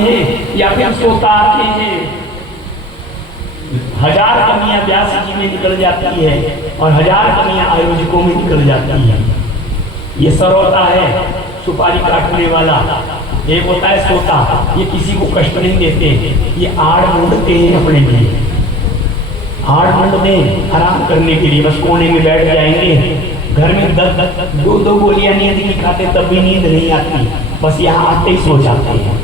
हैं या फिर सोता आते हैं। 1000 कमियां व्यास जी में निकल जाती है और 1000 कमियां आयोजकों में निकल जाती है। ये सर होता है सुपारी काटने वाला, एक होता है सोता, ये किसी को कष्ट नहीं देते, ये आड़ मूंढते हैं अपने लिए, आड़ मूंढते आराम करने के लिए, बस कोने में बैठ जाएंगे। घर में 2 गोलियां नींद की खाते तब भी नींद नहीं आती, बस यहाँ आते ही सो जाते हैं।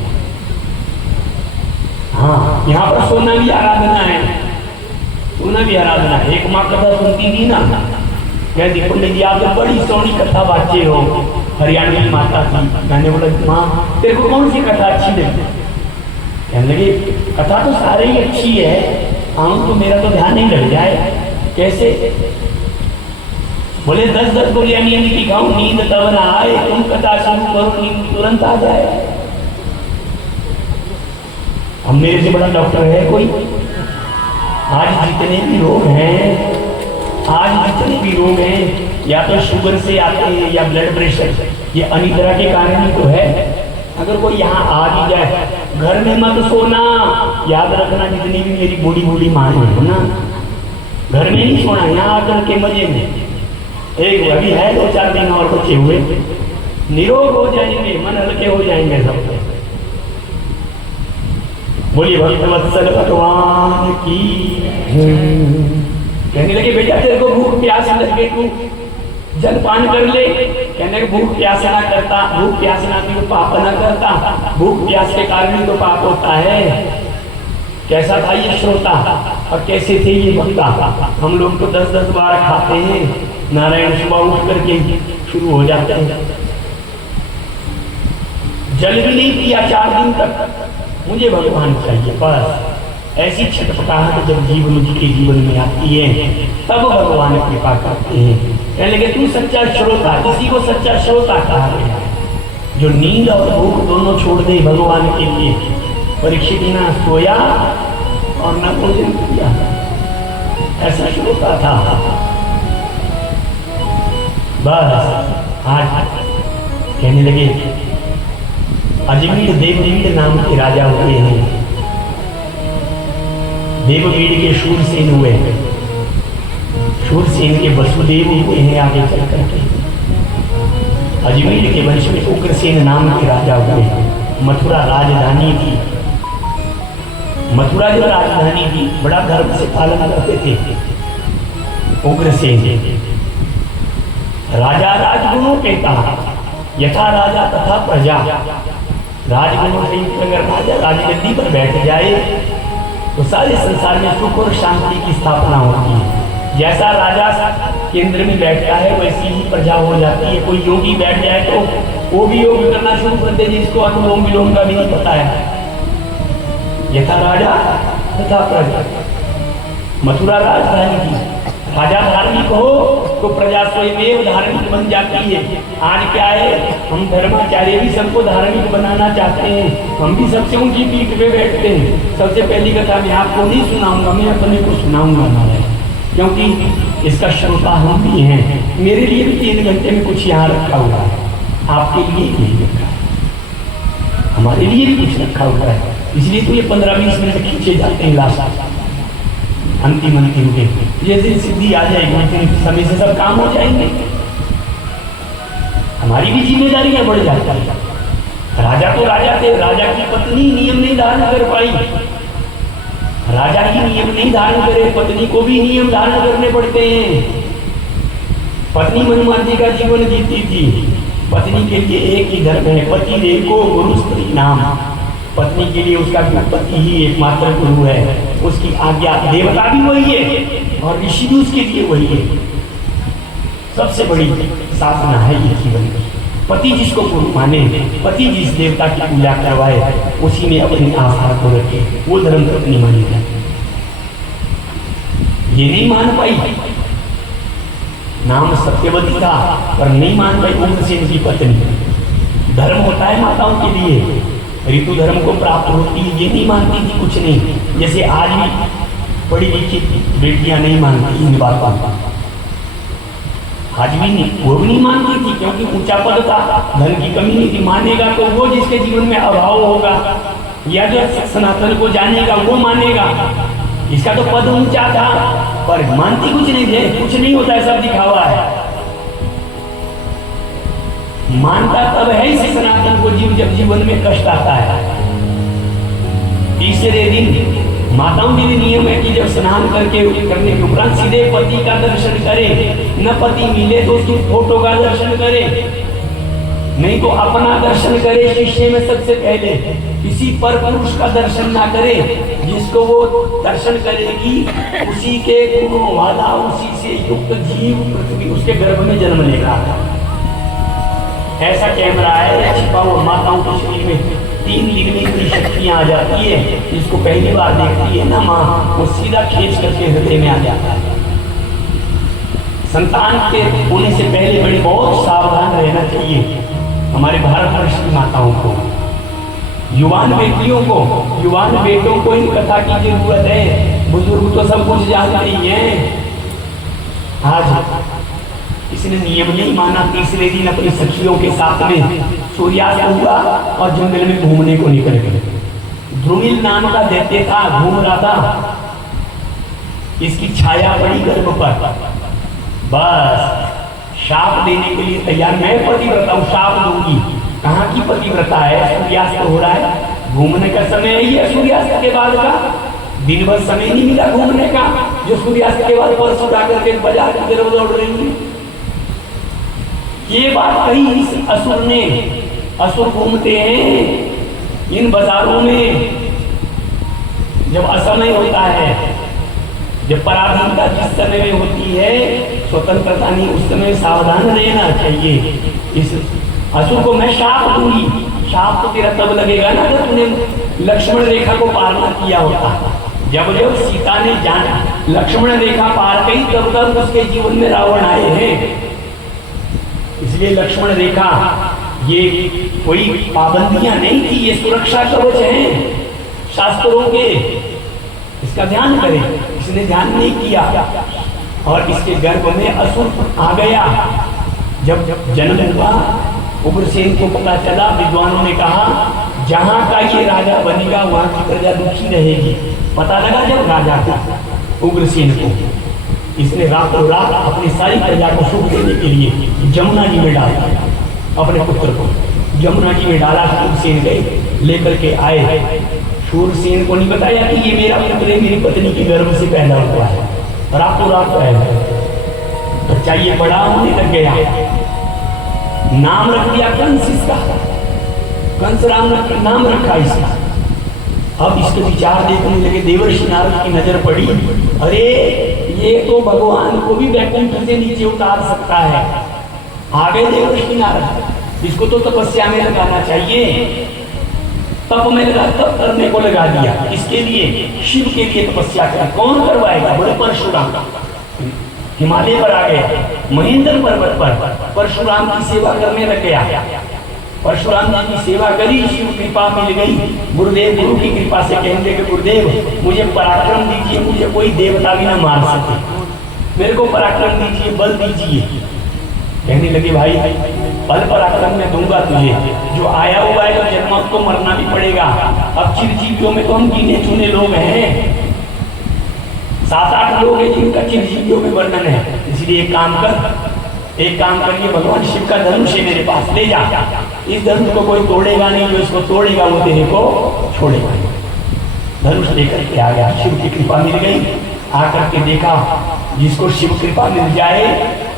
हाँ, यहाँ पर सोना भी आराधना है, सोना भी आराधना है। एक माँ कथा सुनती थी ना, कहती पंडित जी आप तो बड़ी सोनी कथा बाचे हो, हरियाणवी माता थी। मैंने बोला माँ तेरे को कौन सी कथा अच्छी लगी? कहने लगे कथा तो सारी ही अच्छी है, आऊं तो मेरा तो ध्यान नहीं लग जाए। कैसे? बोले 10 गोलियां नींद की खाऊं, नींद तब ना आए, तुम कथा शुरू करो नींद तुरंत आ जाए। अब मेरे से बड़ा डॉक्टर है कोई? आज जितने भी लोग हैं, आज जितने भी लोग हैं, या तो शुगर से आते हैं या ब्लड प्रेशर, ये अनिद्रा के कारण ही तो है। अगर कोई यहाँ आ भी जाए, घर में मत सोना, याद रखना जितनी भी मेरी बूढ़ी माँ है ना, घर में नहीं सोना, यहाँ आकर के मजे में। एक अभी है 2-4 दिन और बचे हुए, निरोग हो जाएंगे, मन हल्के हो जाएंगे सब। बोलिए भक्तवत्सल भगवान की। कहने लगे बेटा तेरे को भूख प्यास लगे, तू जलपान कर ले। कहने लगे भूख प्यास ना करता, भूख प्यास ना तो पाप ना करता, भूख प्यास के कारण ही तो पाप होता है। कैसा था ये श्रोता और कैसे थे ये भक्ता? हम लोग तो 10-10 बार खाते हैं, नारायण सुबह उठ करके शुरू हो जाते हैं। जल भी नहीं पिया 4 दिन तक, मुझे भगवान चाहिए बस। ऐसी छटपटाहट जब जीवन जी के जीवन में आती है तब भगवान कृपा करते हैं। कहने लगे तू सच्चा श्रोता, किसी को सच्चा श्रोता कहा गया है जो नींद और भूख दोनों छोड़ दे भगवान के लिए। परीक्षित ना सोया और न भोजन किया, ऐसा श्रोता था। बस आज कहने लगे अजमेर देववीर नाम के राजा हुए हैं, देववीर के शूरसेन हुए, शूरसेन के वसुदेव हुए हैं आगे चल करके। अजमेर के वंश में उग्रसेन नाम के राजा हुए। मथुरा राजधानी थी, मथुरा जो राजधानी थी बड़ा धर्म से पालन करते थे उग्रसेन। राजा राजगुणों कहता, यथा राजा तथा प्रजा। राजगुणों से अगर राजा राजगद्दी पर बैठ जाए तो सारे संसार में सुख और शांति की स्थापना होती है। जैसा राजा केंद्र में बैठता है वैसी ही प्रजा हो जाती है। कोई योगी बैठ जाए तो वो भी योग करना शुरू कर दे जिसको अनुलोम विलोम का भी नहीं पता है। यथा राजा तथा प्रजा। मथुरा राजधानी थी, राजा धार्मिक हो तो प्रजा स्वयं धार्मिक बन जाती है। आज क्या है, हम धर्माचार्य भी सबको धार्मिक बनाना चाहते हैं, हम भी सबसे ऊंची पीठ पे बैठते हैं। सबसे पहली कथा मैं आपको नहीं सुनाऊंगा, मैं अपने को सुनाऊंगा महाराज, क्योंकि इसका श्रोता हम भी हैं। मेरे लिए भी 3 घंटे में कुछ यहाँ रखा हुआ है, आपके लिए नहीं रखा है, हमारे लिए भी कुछ रखा हुआ है। इसलिए तो ये 15-20 मिनट खींचे जाते हैं लास्ट अंतिम के। जैसे सिद्धि आ जाएगी समय से सब काम हो जाएंगे, हमारी भी जिम्मेदारियां बढ़ जाती है। राजा तो राजा थे, राजा की पत्नी नियम नहीं धारण कर पाई, राजा ही नियम नहीं धारण करे, पत्नी को भी नियम धारण करने पड़ते हैं। पत्नी मनमर्जी का जीवन जीती थी, पत्नी के लिए एक ही धर्म है, पति देखो गुरु स्त्री नाम। पत्नी के लिए उसका पति ही एकमात्र गुरु है, उसकी आज्ञा। देवता भी वही है और ऋषि भी उसके लिए वही है। सबसे बड़ी साधना है ये जीवन की। पति जिसको गुरु माने, पति जिस देवता की पूजा करवाए, उसी में अपनी आस्था को रखे, वो धर्म पत्नी मानेगा। ये नहीं मान पाई, नाम सत्यवती था पर नहीं मान पाई उग्रसेन की पत्नी। धर्म होता है माताओं के लिए, ऋतु धर्म को प्राप्त होती है, ये नहीं मानती थी कुछ नहीं। जैसे आज भी पढ़ी लिखी बेटियां नहीं मानती इन बातों का, आज भी नहीं, वो भी नहीं मानती थी क्योंकि ऊंचा पद था, धन की कमी नहीं थी। मानेगा तो वो जिसके जीवन में अभाव होगा, या जो सनातन को जानेगा वो मानेगा। इसका तो पद ऊंचा था पर मानती कुछ नहीं थे, कुछ नहीं होता है, सब दिखावा है। मानता तब है इस सनातन को जीव जब जीवन में कष्ट आता है। तीसरे दिन माताओं के लिए नियम है कि जब स्नान करने के उपरांत सीधे पति का दर्शन करे, न पति मिले तो उसकी फोटो का दर्शन करे, नहीं तो अपना दर्शन करे शिष्य में सबसे पहले। किसी पर पुरुष का दर्शन ना करे, जिसको वो दर्शन करेगी उसी के गुणों वाला, उसी से युक्त जीव पृथ्वी उसके गर्भ में जन्म लेगा। ऐसा कैमरा है छिपा हुआ माताओं के शरीर में। 3 दिन में इतनी शक्तियां आ जाती है, जिसको पहली बार देखती है ना माँ, वो सीधा खींच करके हृदय में आ जाता है। संतान के होने से पहले बड़ी बहुत सावधान रहना चाहिए हमारे भारतवर्ष की माताओं को, युवान बेटियों को, युवान बेटों को इन कथा की जरूरत है। बुजुर्ग तो सब कुछ जानते ही हैं। आज इसने नियम नहीं माना। तीसरे दिन अपनी सखियों के साथ में सूर्यास्त हुआ और जंगल में घूमने को निकल गए। ध्रुमिल नाम का दैत्य था, घूम रहा था, इसकी छाया पड़ी गर्भ पर, बस शाप देने के लिए तैयार। मैं पतिव्रता हूं, शाप दूंगी। कहाँ की पतिव्रता है? सूर्यास्त हो रहा है, घूमने का समय है ये सूर्यास्त के बाद का। दिन भर समय नहीं मिला घूमने का, जो सूर्यास्त के बाद परसों उठा करके बाजार की तरफ दौड़ रही है। ये बात कही इस असुर ने। असुर घूमते हैं इन बाजारों में जब असमय होता है, जब पराधीनता जिस समय में होती है, स्वतंत्रता नहीं, उस समय सावधान रहना चाहिए। इस असुर को मैं शाप दूंगी। शाप तो तेरा तब लगेगा ना जब तूने लक्ष्मण रेखा को पार न किया होता। जब जब सीता ने जाना लक्ष्मण रेखा पार की, तब तब उसके जीवन में रावण आए हैं। इसलिए लक्ष्मण रेखा ये कोई पाबंदियां नहीं थी, ये सुरक्षा कवच है शास्त्रों के। इसका ध्यान करें। इसने ध्यान नहीं किया और इसके गर्भ में असुर आ गया। जब जन्म हुआ उग्रसेन को पता चला, विद्वानों ने कहा जहां का ये राजा बनेगा वहां की प्रजा दुखी रहेगी। पता लगा जब राजा था उग्रसेन को, इसने रातों रात अपनी सारी प्रजा को सुख देने के लिए जमुना जी में डाला, अपने पुत्र को जमुना जी में डाला। शूरसेन गए लेकर के आए। शूरसेन को नहीं बताया कि ये मेरा पुत्र है, मेरी पत्नी के गर्भ से पैदा हुआ है। रातों रात बच्चा ये बड़ा होने लग गया, नाम रख दिया कंस इसका। कंस नाम रखा इसका। अब इसके विचार देखने लगे, देवर्षि नारद की नजर पड़ी, अरे ये तो भगवान को भी वैकुंठ से नीचे उतार सकता है। आगे देवर्षि नारद, इसको तो तपस्या में लगाना चाहिए। तप में लगा, तप करने को लगा दिया। इसके लिए शिव के लिए तपस्या करा। कौन करवाएगा? बड़े परशुराम हिमालय पर आ गया, महेंद्र पर्वत पर परशुराम की सेवा करने लग गया। परशुराम जी की सेवा करी, शिव कृपा मिल गई। गुरुदेव गुरु की कृपा से कहने के गुरुदेव मुझे पराक्रम दीजिए, मुझे कोई देवता भी ना मार सके, मेरे को पराक्रम दीजिए, बल दीजिए। कहने लगे भाई बल पराक्रम में दूंगा तुझे, जो आया हुआ है तो जन्म को मरना भी पड़ेगा। अब चिरजीवियों में तो हम गिने चुने लोग हैं, 7-8 लोग हैं जिनका चिरजीवियों में वर्णन है। इसलिए एक काम करिए, भगवान शिव का धनुष है मेरे पास, ले जा। इस धनुष को कोई तोड़ेगा नहीं, जो इसको तोड़ेगा वो तेरे को छोड़ेगा। धनुष लेकर के आ गया, शिव की कृपा मिल गई। आकर के देखा जिसको शिव कृपा मिल जाए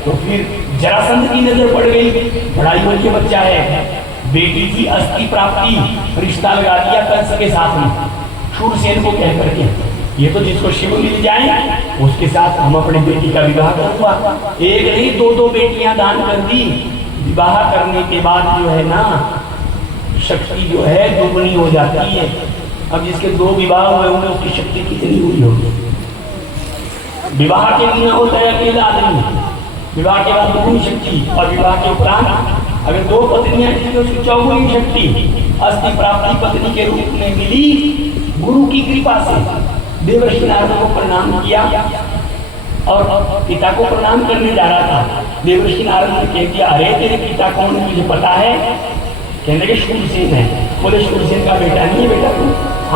तो फिर जरासंध की नजर पड़ गई, बड़ा युवा के बच्चा है, बेटी की अस्थि प्राप्ति, रिश्ता लगा दिया कंस के साथ में। शूरसेन को कह करके ये तो जिसको शिव मिल जाए उसके साथ हम अपने बेटी का विवाह करूंगा। एक नहीं 2-2 बेटियां दान कर दी। विवाह करने के बाद जो है ना शक्ति जो है दोगुनी हो जाती है। अब जिसके 2 विवाह हुए होंगे उसकी शक्ति कितनी हुई होगी? विवाह के बिना होता है अकेला आदमी, विवाह के बाद दोगुनी शक्ति, और विवाह के उपरांत अगर 2 पत्नियां थी तो उसकी चौगुनी शक्ति। अस्थि प्राप्ति पत्नी के रूप में मिली गुरु की कृपा से। देवर्षि नारद को प्रणाम किया और पिता को प्रणाम करने जा रहा था। देवर्षि नारद ने कह दिया, अरे तेरे पिता कौन है तुझे पता है? कहने लगे शूरसेन है। बोले शूरसेन का बेटा नहीं है बेटा तू,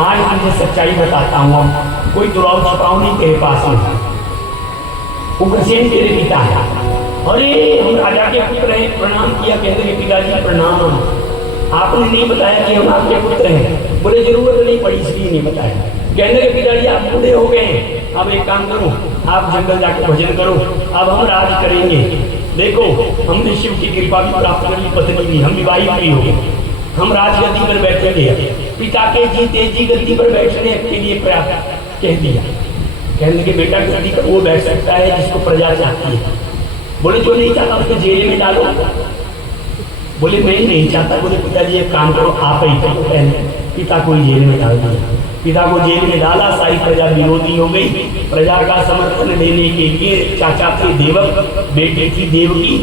आज तुझे सच्चाई बताता हूँ, अब कोई दुराव छिपाव नहीं तेरे पास में, उग्रसेन तेरे पिता है। अरे हम राजा के पुत्र हैं, प्रणाम किया, कहते हैं पिताजी प्रणाम, आपने नहीं बताया कि हम आपके पुत्र हैं। बोले जरूरत नहीं पड़ी इसलिए नहीं बताया। कहने के पिताजी आप बूढ़े हो गए हैं, अब एक काम करो, आप जंगल जाकर भजन करो, अब हम राज करेंगे। देखो हमने शिव की कृपा भी प्राप्त कर ली, पत्नी भी, हम विवाहित भी हो गए, हम राजगद्दी पर बैठेंगे। पिता के जी तेजी गद्दी पर बैठने के लिए प्रयास कह दिया। कहने के बेटा गद्दी पर वो बैठ सकता है जिसको प्रजा चाहती है। बोले जो नहीं चाहता उसको जेल में डालो। बोले मैं नहीं चाहता। बोले पिताजी एक काम करो, आप ही करो। पहले पिता को जेल में डाल दिया, पिता को जेल में डाला, सारी प्रजा विरोधी हो गई। प्रजा का समर्थन लेने के लिए चाचा थे देवक, बेटी थी देवकी,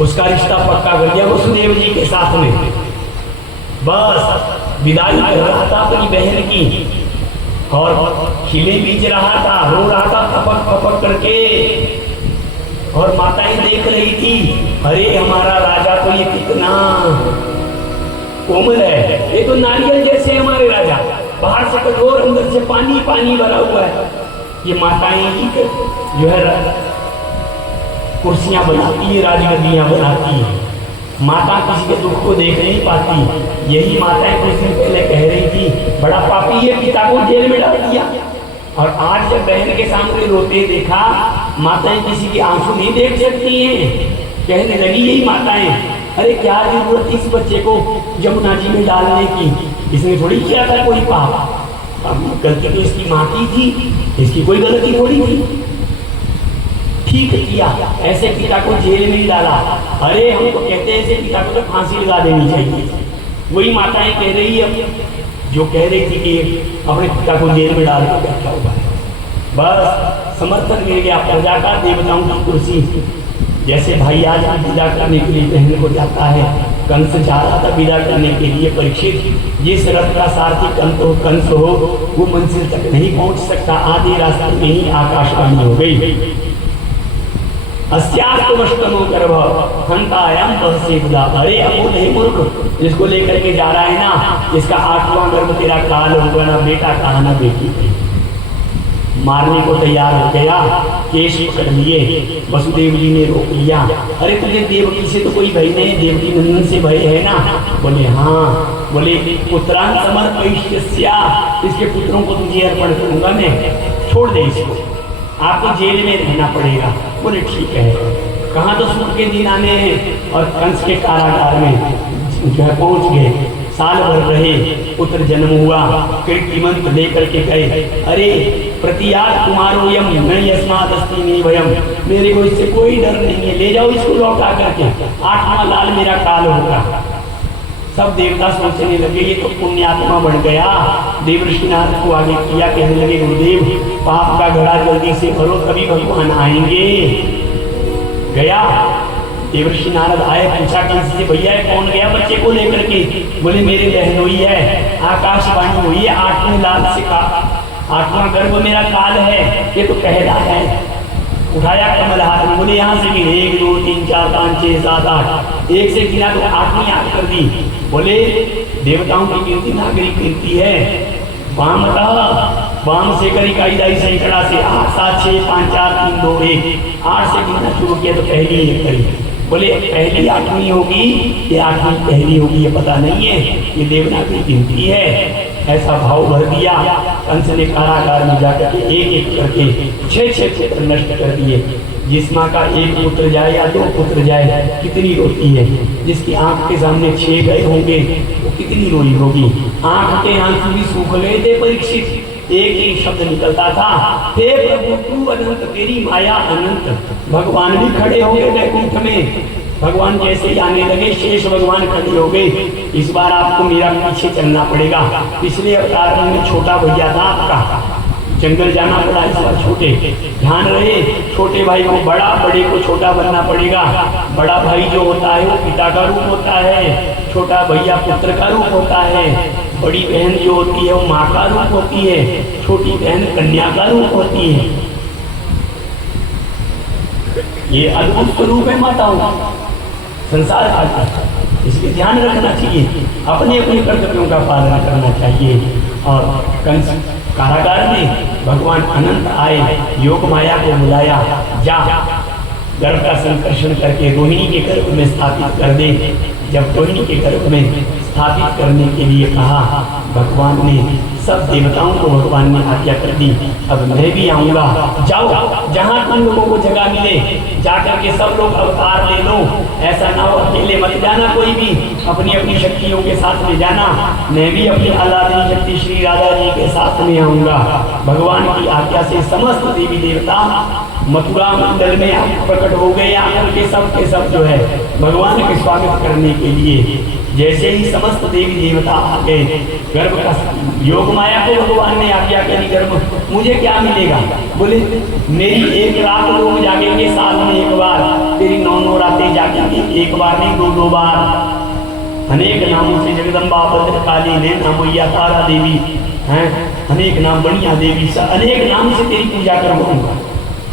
उसका रिश्ता पक्का कर दिया वसुदेव जी के साथ में। बस विदाई कर रहा था अपनी बहन की और खिले बीज रहा था, रो रहा था फपक फपक करके, और माताएं देख रही थी, अरे हमारा राजा तो ये कितना कोमल है, ये तो नारियल जैसे हमारे राजा, बाहर से कठोर अंदर से पानी पानी भरा हुआ है। ये माताएं ही जो है कुर्सियां बनाती है, राजगद्दियां बनाती है। माता किसी के दुख को देख नहीं पाती। यही माताएं कुछ दिन पहले कह रही थी बड़ा पापी है, पिता को जेल में डाल दिया। और आज जब बहन के सामने रोते देखा, माताएं किसी की आंसू नहीं देख सकती हैं। कहने लगी यही माताएं, अरे क्या जरूरत इस बच्चे को जमुना जी में डालने की, इसने थोड़ी किया था कोई पाप, अब गलती तो इसकी माँ की थी, इसकी कोई गलती थोड़ी थी। ठीक किया, ऐसे पिता को जेल में ही डाला। अरे हम तो कहते हैं ऐसे पिता को तो फांसी लगा देनी चाहिए। वही माताएं कह रही है जो कह रही थी कि अपने पिता को जेल में डाल कर बैठा हुआ है। बस समर्थन मिल गया प्रजा का, देवताओं की कुर्सी। जैसे भाई आज विदा करने के लिए बहन को जाता है, कंस जा रहा था विदा करने के लिए परीक्षित, जिस रथ का सारथी कंस हो वो मंजिल तक नहीं पहुंच सकता, आधे रास्ते में ही आकाशवाणी हो गई, अस्यास्तमष्टमो गर्भ हंतायाम बहसेवदा। अरे अमूल हे मूर्ख, जिसको लेकर के जा रहा है ना, इसका 8वां गर्भ तेरा काल होगा, ना बेटा कहा ना बेटी। मारने को तैयार हो गया, केश पकड़ लिए, वसुदेव जी ने रोक लिया। अरे तुझे देवकी से तो कोई भय नहीं, देवकी नंदन से भय है ना? बोले हाँ। बोले पुत्रान समर्पयिष्यस्या, इसके पुत्रों को तुझे अर्पण करूंगा मैं, छोड़ दे इसको, आपको जेल में रहना पड़ेगा। बोले ठीक है। कहाँ तो सुख के दिन आने हैं, और कंस के कारागार में जो है पहुंच गए। साल भर रहे, पुत्र जन्म हुआ, कीर्तिमंत लेकर के गए। अरे प्रतियात कुमारो यम मैं यस्मात् अस्मि निभयम, मेरे को इससे कोई डर नहीं है, ले जाओ इसको लौटा करके, 8वां लाल मेरा काल होगा। सब देवता सोचने लगे ये तो पुण्यात्मा बन गया। देवर्षि नारद को आगे किया, कहने लगे गुरुदेव पाप का घड़ा जल्दी से भरो तभी भगवान आएंगे। गया देवर्षि नारद आए, पूछा कंस से भैया कौन गया बच्चे को लेकर के? बोले मेरी बहन हुई है, आकाशवाणी हुई है, 8वें लाल से का 8वां गर्भ मेरा काल है, ये तो कहला है। उठाया कमल हाथ में, बोले यहाँ से भी 1 2 3 4 5 6 7 8, एक से गिना तो 8वीं याद कर दी। बोले देवताओं की गिनती नागरिक गिनती है, वाम से करी का इदाई सैकड़ा से 8 7 6 5 4 3 2 1, 8 से गिनना शुरू किया तो पहली एक करी। बोले पहली 8वीं होगी या 8वीं पहली होगी ये पता नहीं है, ये देवनागरी गिनती है। ऐसा भाव भर दिया। कंस ने कारागार में जाकर के एक एक करके 6 पुत्र नष्ट कर दिए। जिस माँ का 1 पुत्र जाए या 2 पुत्र जाए कितनी रोती है, जिसकी आंख के सामने 6 गए होंगे वो कितनी रोई होगी। आंख के आंसू भी सूख गए थे परीक्षित, एक ही शब्द निकलता था, हे प्रभु तू अनंत, तेरी माया अनंत। भगवान भी खड़े हो गए वैकुंठ में। भगवान जैसे ही आने लगे, शेष भगवान खड़े हो गए। इस बार आपको मेरा पीछे चलना पड़ेगा। पिछले अवतार में छोटा भैया था आपका, जंगल जाना पड़ा, इस बार छोटे। ध्यान रहे, छोटे भाई को बड़ा, बड़े को छोटा बनना पड़ेगा। बड़ा भाई जो होता है वो पिता का रूप होता है, छोटा भैया पुत्र का रूप होता है, बड़ी बहन जो होती है वो माँ का रूप होती है, छोटी बहन कन्या का रूप होती है। ये अद्भुत स्वरूप है माताओं का, संसार का। इसलिए इसलिए ध्यान रखना चाहिए, अपने अपने कर्तव्यों का पालन करना चाहिए। और कंस कारागार में भगवान अनंत आए, योग माया को बुलाया, जा गर्भ का संकर्षण करके रोहिणी के गर्भ में स्थापित कर दे। जब रोहिणी के गर्भ में स्थापित करने के लिए कहा, भगवान ने सब देवताओं को भगवान ने आज्ञा कर दी, अब मैं भी आऊंगा, जाओ जहां तुम लोगों को जगह मिले जाकर के सब लोग अवतार ले लो। ऐसा ना हो अकेले मत जाना, कोई भी अपनी अपनी शक्तियों के साथ में जाना। मैं भी अपनी आराधनी शक्ति श्री राधा जी के साथ में आऊंगा। भगवान की आज्ञा से समस्त देवी देवता मथुरा मंडल में प्रकट हो गए, आकर के सब जो है भगवान के स्वागत करने के लिए। जैसे ही समस्त देवी देवता आ गए, गर्भ का योग माया को भगवान ने आज्ञा करी, गर्भ मुझे क्या मिलेगा? बोले मेरी एक रात लोग जागेंगे साल में एक बार, तेरी 9 रातें जागेंगे, एक बार नहीं 2 बार। अनेक नामों से जगदम्बा, भद्रकाली, नैना मैया, तारा देवी हैं, अनेक नाम, बढ़िया देवी, अनेक नाम से तेरी पूजा करवाऊंगा।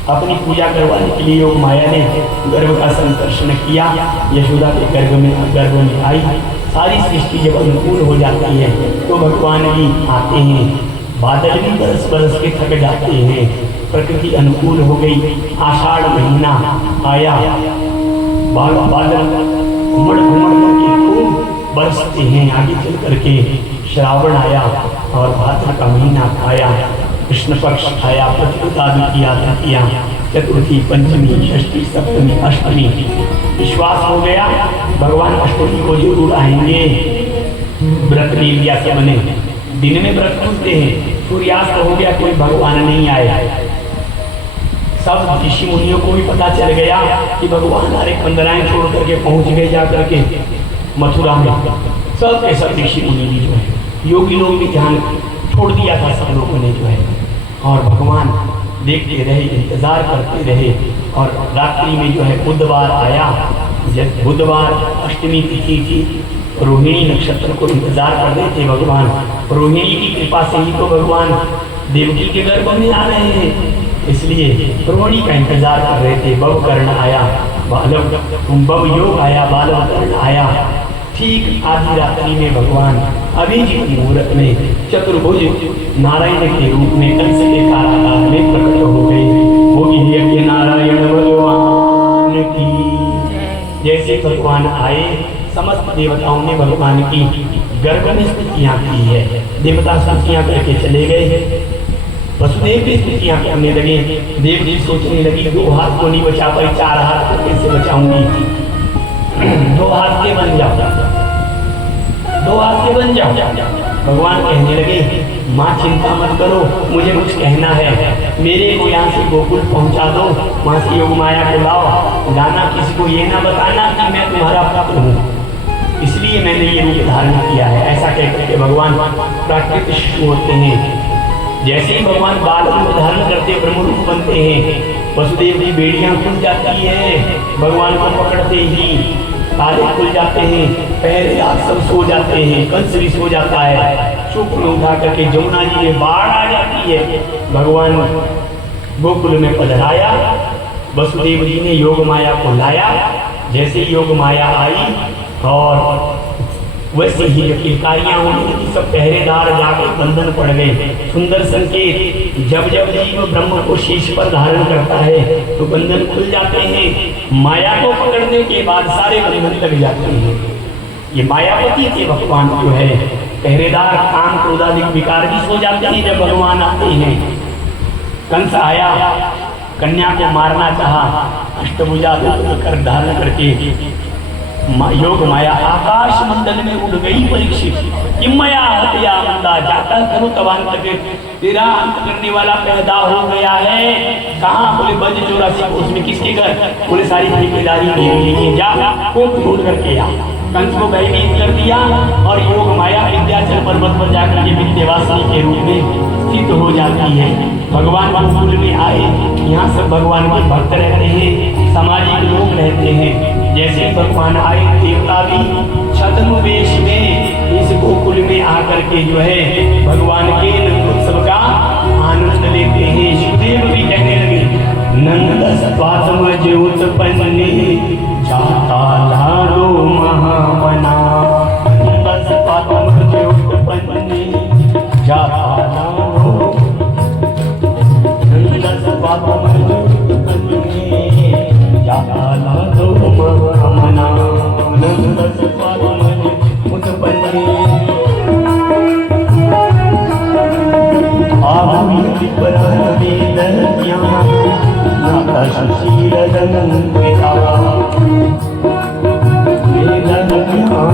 अपनी पूजा करवाने के लिए योग माया ने गर्भ का संकर्षण किया। यशोदा के गर्भ में आई। सारी सृष्टि जब अनुकूल हो जाती है तो भगवान भी आते हैं। बादल भी बरस के थक जाते हैं, प्रकृति अनुकूल हो गई। आषाढ़ महीना आया, बादल घुमड़ करके खूब बरसते हैं। आगे चल करके श्रावण आया और भाद्र का महीना आया, कृष्ण पक्ष आया, प्रतिपदा द्वितीया, तृतीया, चतुर्थी, पंचमी, षष्ठी, सप्तमी, अष्टमी। विश्वास हो गया भगवान अष्टमी को जरूर आएंगे। व्रत ले लिया सबने, दिन में व्रत पूछते हैं, सूर्यास्त हो गया, कोई भगवान नहीं आए। सब ऋषि मुनियों को भी पता चल गया कि भगवान हरे 15 छोड़ करके पहुंच गए जाकर के मथुरा में। सब के सब ऋषि मुनि भी जो है, योगी लोग भी ध्यान छोड़ दिया था सब लोगों ने जो है। और भगवान देखते रहे, इंतजार करते रहे। और रात्रि में जो है बुधवार आया। जब बुधवार अष्टमी तिथि थी, रोहिणी नक्षत्र को इंतजार कर रहे थे भगवान। रोहिणी की कृपा से ही तो भगवान देवकी के गर्भ में आ रहे हैं, इसलिए रोहिणी का इंतजार कर रहे थे। बब कर्ण आया, बब योग आया, बालव कर्ण आया। ठीक आधी रात्रि में भगवान अभिजीत मुहूर्त में चतुर्भुज नारायण के रूप में कंस के कारागार में प्रकट हो गए। वो यज्ञ नारायण भगवान की। जैसे भगवान आए, समस्त देवताओं ने भगवान की गर्भ में स्तुतियां की है। देवता स्तुतियां करके चले गए। वसुदेव की स्तुतियां करने लगे। देव जी सोचने लगी, 2 हाथ को नहीं बचा पाई, 4 हाथ को कैसे बचाऊंगी? 2 हाथ के बन जाओ, 2 हाथ के बन जाओ। भगवान कहने लगे, माँ चिंता मत करो, मुझे कुछ कहना है। मेरे को यहाँ से गोकुल पहुँचा दो, वहाँ से योग माया को लाओ। जाना किसी को ये ना बताना कि मैं तुम्हारा पुत्र हूँ, इसलिए मैंने ये रूप धारण किया है। ऐसा कहकर के भगवान प्राकृतिक शिशु होते हैं। जैसे ही भगवान बाल रूप धारण करते, ब्रह्म रूप बनते हैं, वसुदेव की बेड़ियाँ खुल जाती है। भगवान को पकड़ते ही ताले खुल जाते हैं, पहले आप सब सो जाते हैं, कंस भी सो जाता है। सुख में उठा करके जमुना जी में बाढ़ आ जाती है। भगवान गोकुल में पधराया, वसुदेव जी ने योग माया को लाया। जैसे योग माया आई और वैसे ही जब किलकारियां होने लगी, सब पहरेदार जाके बंधन पड़ गए। सुंदर संकेत, जब जब जीव ब्रह्म को शीश पर धारण करता है तो बंधन खुल जाते हैं। माया को पकड़ने के बाद सारे बंधन लग जाते हैं। ये मायापति के भगवान जो है, पहरेदार काम क्रोधादि विकार भी सो जाते हैं जब भगवान आते हैं। कंस आया, कन्या को मारना चाहा, अष्टभुजा कर धारण करके योग माया आकाश मंडल में उड़ गई। परीक्षित किमया हत्या मंदा, जाता करो तबान करके तेरा अंत करने वाला पैदा हो गया है। कहाँ? बोले बज 84 उसमें किसके घर? बोले सारी ठेकेदारी लेके जा, को ढूंढ करके आ। कंस को भयभीत कर दिया और योग माया विंध्याचल पर्वत पर जाकर के विंध्यवासिनी के रूप में स्थित हो जाती है। भगवान गोकुल में आए, यहाँ सब भगवान के भक्त रहते हैं, सामाजिक लोग रहते हैं। जैसे भगवान आए, देवता भी छद्म वेश में इस गोकुल में आकर के जो है भगवान के नंदोत्सव का आनंद लेते हैं। शिवदेव भी कहने लगे, नंद स्वात्म ज्योत पन्ने जाता लाडो महामना बस पातम के उत्पन्ने जाता लाडो बस पातम के उत्पन्ने जाता लाडो महामना बस पातम के उत्पन्ने आदमी पर वेद ज्ञान नाथ शीलदंकृता वेद ज्ञान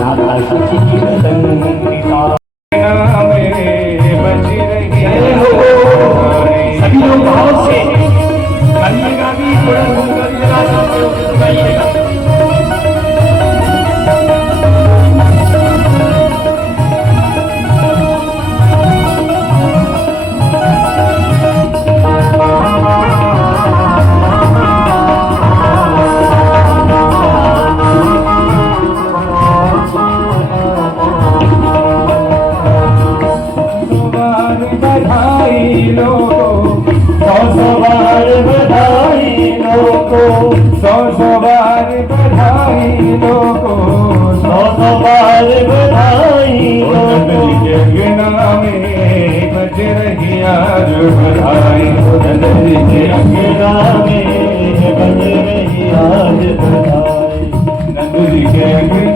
नाथ शीलदंकृता सभी लोग भाव से गाइएगा भी थोड़ा गाइएगा नंद जी के